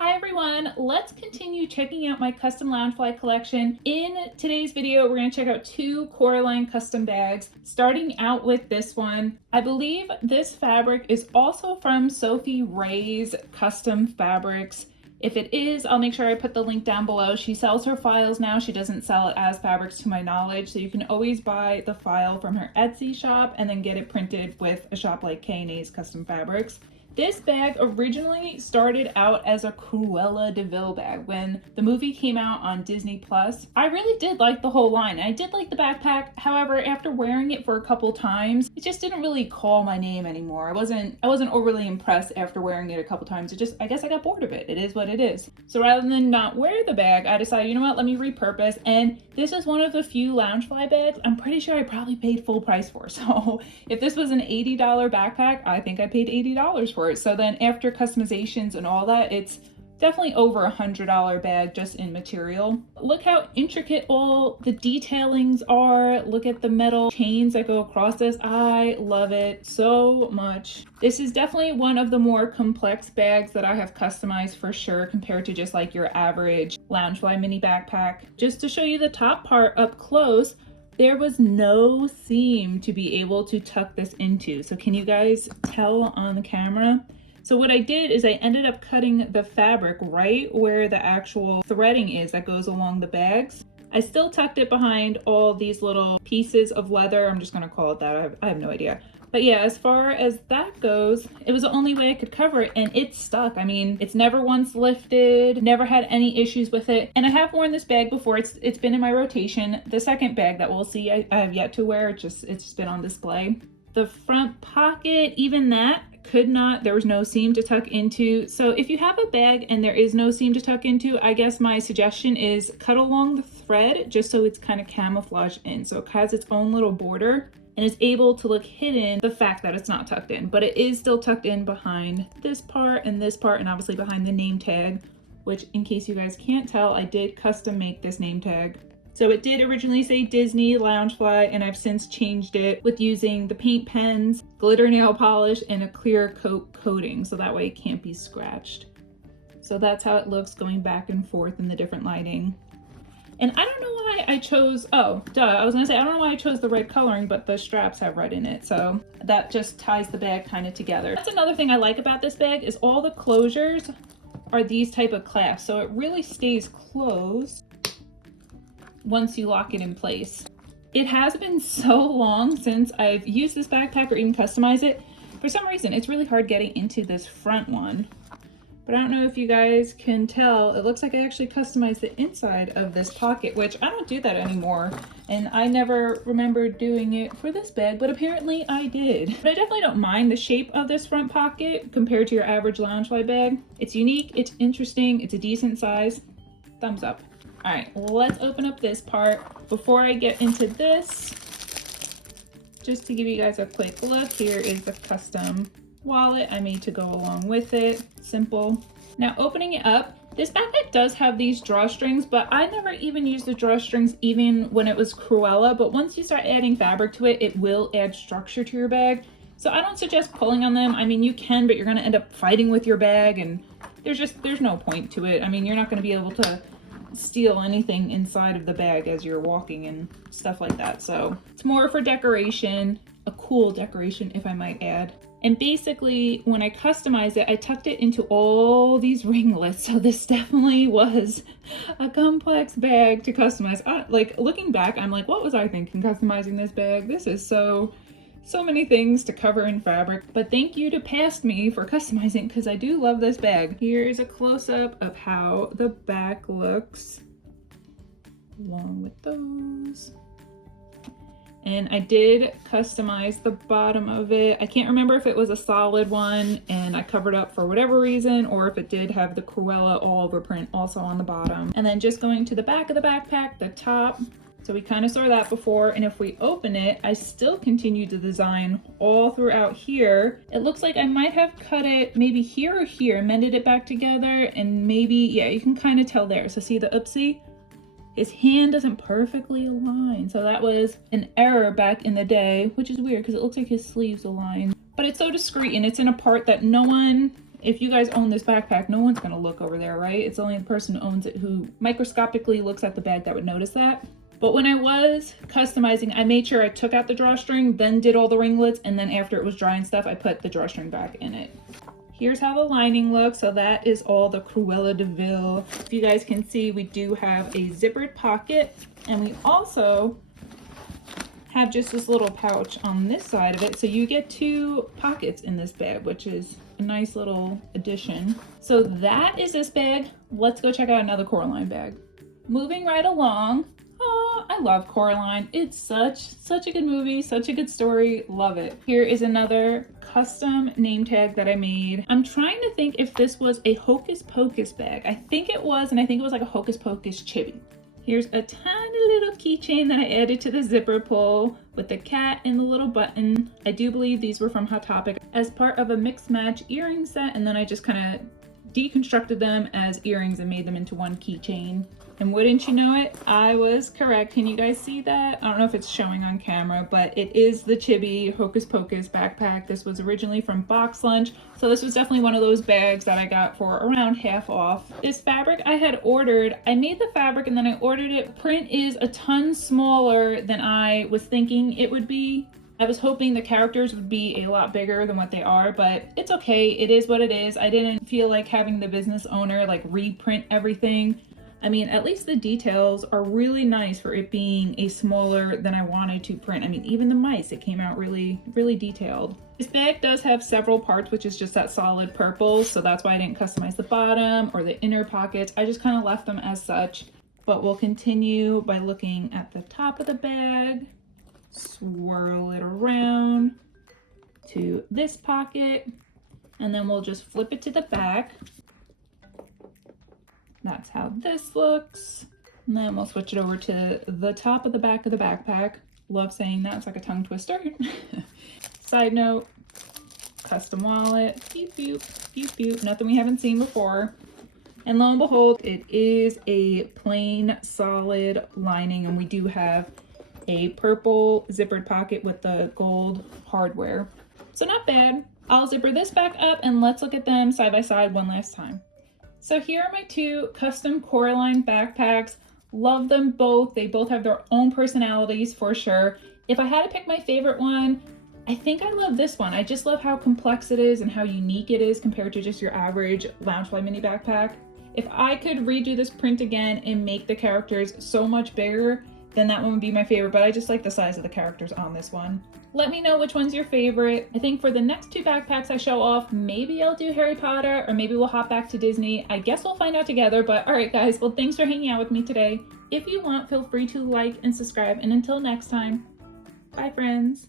Hi everyone, let's continue checking out my custom Loungefly collection. In today's video, we're going to check out two Coraline custom bags, starting out with this one. I believe this fabric is also from Sophie Ray's Custom Fabrics. If it is, I'll make sure I put the link down below. She sells her files now. She doesn't sell it as fabrics to my knowledge, so you can always buy the file from her Etsy shop and then get it printed with a shop like K&A's Custom Fabrics. This bag originally started out as a Cruella de Vil bag when the movie came out on Disney Plus. I really did like the whole line. I did like the backpack. However, after wearing it for a couple times, it just didn't really call my name anymore. I wasn't overly impressed after wearing it a couple times. I guess I got bored of it. It is what it is. So rather than not wear the bag, I decided, you know what, let me repurpose. And this is one of the few Loungefly bags I'm pretty sure I probably paid full price for. So if this was an $80 backpack, I think I paid $80 for it. So then after customizations and all that, it's definitely over $100 bag just in material. Look how intricate all the detailings are. Look at the metal chains that go across this. I love it so much. This is definitely one of the more complex bags that I have customized for sure compared to just like your average Loungefly mini backpack. Just to show you the top part up close, there was no seam to be able to tuck this into. So can you guys tell on the camera? So what I did is I ended up cutting the fabric right where the actual threading is that goes along the bags. I still tucked it behind all these little pieces of leather. I'm just gonna call it that. I have no idea. But yeah, as far as that goes, it was the only way I could cover it, and it stuck. I mean, it's never once lifted, never had any issues with it. And I have worn this bag before. It's been in my rotation. The second bag that we'll see, I have yet to wear. It's just been on display. The front pocket, even that could not, there was no seam to tuck into. So if you have a bag and there is no seam to tuck into, I guess my suggestion is cut along the thread just so it's kind of camouflaged in. So it has its own little border and is able to look hidden, the fact that it's not tucked in, but it is still tucked in behind this part and obviously behind the name tag, which in case you guys can't tell, I did custom make this name tag. So it did originally say Disney Loungefly, and I've since changed it with using the paint pens, glitter nail polish, and a clear coat coating, so that way it can't be scratched. So that's how it looks going back and forth in the different lighting. And I don't know why I chose, I was gonna say, I don't know why I chose the red coloring, but the straps have red in it. So that just ties the bag kind of together. That's another thing I like about this bag is all the closures are these type of clasps. So it really stays closed once you lock it in place. It has been so long since I've used this backpack or even customized it. For some reason, it's really hard getting into this front one. But I don't know if you guys can tell, it looks like I actually customized the inside of this pocket, which I don't do that anymore. And I never remembered doing it for this bag, but apparently I did. But I definitely don't mind the shape of this front pocket compared to your average Loungefly bag. It's unique, it's interesting, it's a decent size. Thumbs up. All right, let's open up this part. Before I get into this, just to give you guys a quick look, here is the custom wallet I made to go along with it. Simple. Now opening it up, this backpack does have these drawstrings, but I never even used the drawstrings even when it was Cruella, but once you start adding fabric to it, it will add structure to your bag. So I don't suggest pulling on them. I mean, you can, but you're gonna end up fighting with your bag, and there's no point to it. I mean, you're not gonna be able to steal anything inside of the bag as you're walking and stuff like that. So it's more for decoration, a cool decoration if I might add. And basically when I customized it, I tucked it into all these ringlets. So this definitely was a complex bag to customize. Like looking back, I'm like, what was I thinking customizing this bag? This is so many things to cover in fabric, but thank you to Past Me for customizing because I do love this bag. Here's a close-up of how the back looks along with those. And I did customize the bottom of it. I can't remember if it was a solid one and I covered up for whatever reason, or if it did have the Cruella all over print also on the bottom. And then just going to the back of the backpack, the top. So we kind of saw that before, and if we open it, I still continue to design all throughout here. It looks like I might have cut it maybe here or here, mended it back together, and maybe, yeah, you can kind of tell there. So see the oopsie? His hand doesn't perfectly align. So that was an error back in the day, which is weird because it looks like his sleeves align. But it's so discreet and it's in a part that no one If you guys own this backpack, no one's gonna look over there, right? It's only the person who owns it who microscopically looks at the bag that would notice that. But when I was customizing, I made sure I took out the drawstring, then did all the ringlets, and then after it was dry and stuff, I put the drawstring back in it. Here's how the lining looks. So that is all the Cruella de Vil. If you guys can see, we do have a zippered pocket, and we also have just this little pouch on this side of it. So you get 2 pockets in this bag, which is a nice little addition. So that is this bag. Let's go check out another Coraline bag. Moving right along. Oh, I love Coraline. It's such a good movie, such a good story. Love it. Here is another custom name tag that I made. I'm trying to think if this was a Hocus Pocus bag. I think it was, and I think it was like a Hocus Pocus chibi. Here's a tiny little keychain that I added to the zipper pull with the cat and the little button. I do believe these were from Hot Topic as part of a mix match earring set, and then I just kind of deconstructed them as earrings and made them into one keychain. And wouldn't you know it, I was correct. Can you guys see that? I don't know if it's showing on camera, but it is the chibi Hocus Pocus backpack. This was originally from Box Lunch, so this was definitely one of those bags that I got for around half off. This fabric I had ordered, I made the fabric and then I ordered it. Print is a ton smaller than I was thinking it would be. I was hoping the characters would be a lot bigger than what they are, but it's okay. It is what it is. I didn't feel like having the business owner like reprint everything. I mean, at least the details are really nice for it being a smaller than I wanted to print. I mean, even the mice, it came out really detailed. This bag does have several parts, which is just that solid purple, so that's why I didn't customize the bottom or the inner pockets. I just kind of left them as such, but we'll continue by looking at the top of the bag, swirl it around to this pocket, and then we'll just flip it to the back. That's how this looks. And then we'll switch it over to the top of the back of the backpack. Love saying that, it's like a tongue twister. Side note, custom wallet, beep, beep, beep, beep. Nothing we haven't seen before. And lo and behold, it is a plain solid lining, and we do have a purple zippered pocket with the gold hardware. So not bad. I'll zipper this back up and let's look at them side by side one last time. So here are my 2 custom Coraline backpacks. Love them both. They both have their own personalities for sure. If I had to pick my favorite one, I think I love this one. I just love how complex it is and how unique it is compared to just your average Loungefly mini backpack. If I could redo this print again and make the characters so much bigger, then that one would be my favorite, but I just like the size of the characters on this one. Let me know which one's your favorite. I think for the next 2 backpacks I show off, maybe I'll do Harry Potter or maybe we'll hop back to Disney. I guess we'll find out together, but all right guys, well thanks for hanging out with me today. If you want, feel free to like and subscribe, and until next time, bye friends.